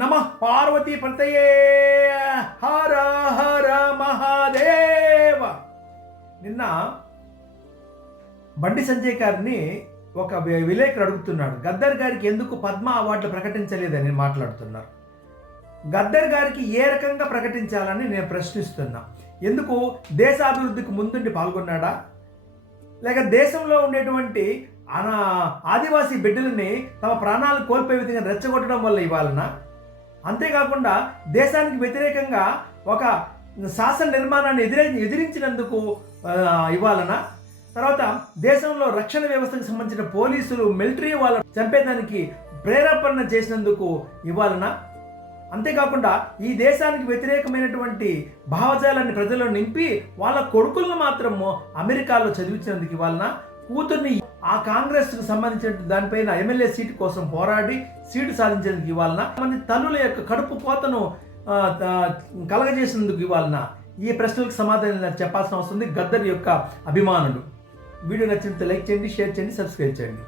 నమః పార్వతీ పతయే హర హర మహాదేవ. నిన్న బండి సంజయ్ గారిని ఒక విలేకరు అడుగుతున్నాడు, గద్దర్ గారికి ఎందుకు పద్మ అవార్డులు ప్రకటించలేదని మాట్లాడుతున్నారు. గద్దర్ గారికి ఏ రకంగా ప్రకటించాలని నేను ప్రశ్నిస్తున్నా. ఎందుకు దేశాభివృద్ధికి ముందుండి పాల్గొన్నాడా, లేక దేశంలో ఉండేటువంటి ఆదివాసీ బిడ్డలని తమ ప్రాణాలు కోల్పోయే విధంగా రెచ్చగొట్టడం వల్ల ఇవ్వాలనా? అంతేకాకుండా దేశానికి వ్యతిరేకంగా ఒక శాసన నిర్మాణాన్ని ఎదిరించినందుకు ఇవ్వాలనా? తర్వాత దేశంలో రక్షణ వ్యవస్థకు సంబంధించిన పోలీసులు మిలిటరీ వాళ్ళ చంపేదానికి ప్రేరేపణ చేసినందుకు ఇవ్వాలనా? అంతేకాకుండా ఈ దేశానికి వ్యతిరేకమైనటువంటి భావజాలాన్ని ప్రజల్లో నింపి వాళ్ళ కొడుకులను మాత్రము అమెరికాలో చదివించినందుకు ఇవ్వాలనా? కూతుర్ని ఆ కాంగ్రెస్కు సంబంధించిన దానిపైన ఎమ్మెల్యే సీటు కోసం పోరాడి సీటు సాధించేందుకు ఇవ్వాలనా? మంది తల్లుల యొక్క కడుపు కోతను కలగజేసినందుకు ఇవ్వాలనా? ఈ ప్రశ్నలకు సమాధానం చెప్పాల్సిన అవసరం ఉంది గద్దర్ యొక్క అభిమానులు. వీడియో నచ్చినట్లయితే లైక్ చేయండి, షేర్ చేయండి, సబ్స్క్రైబ్ చేయండి.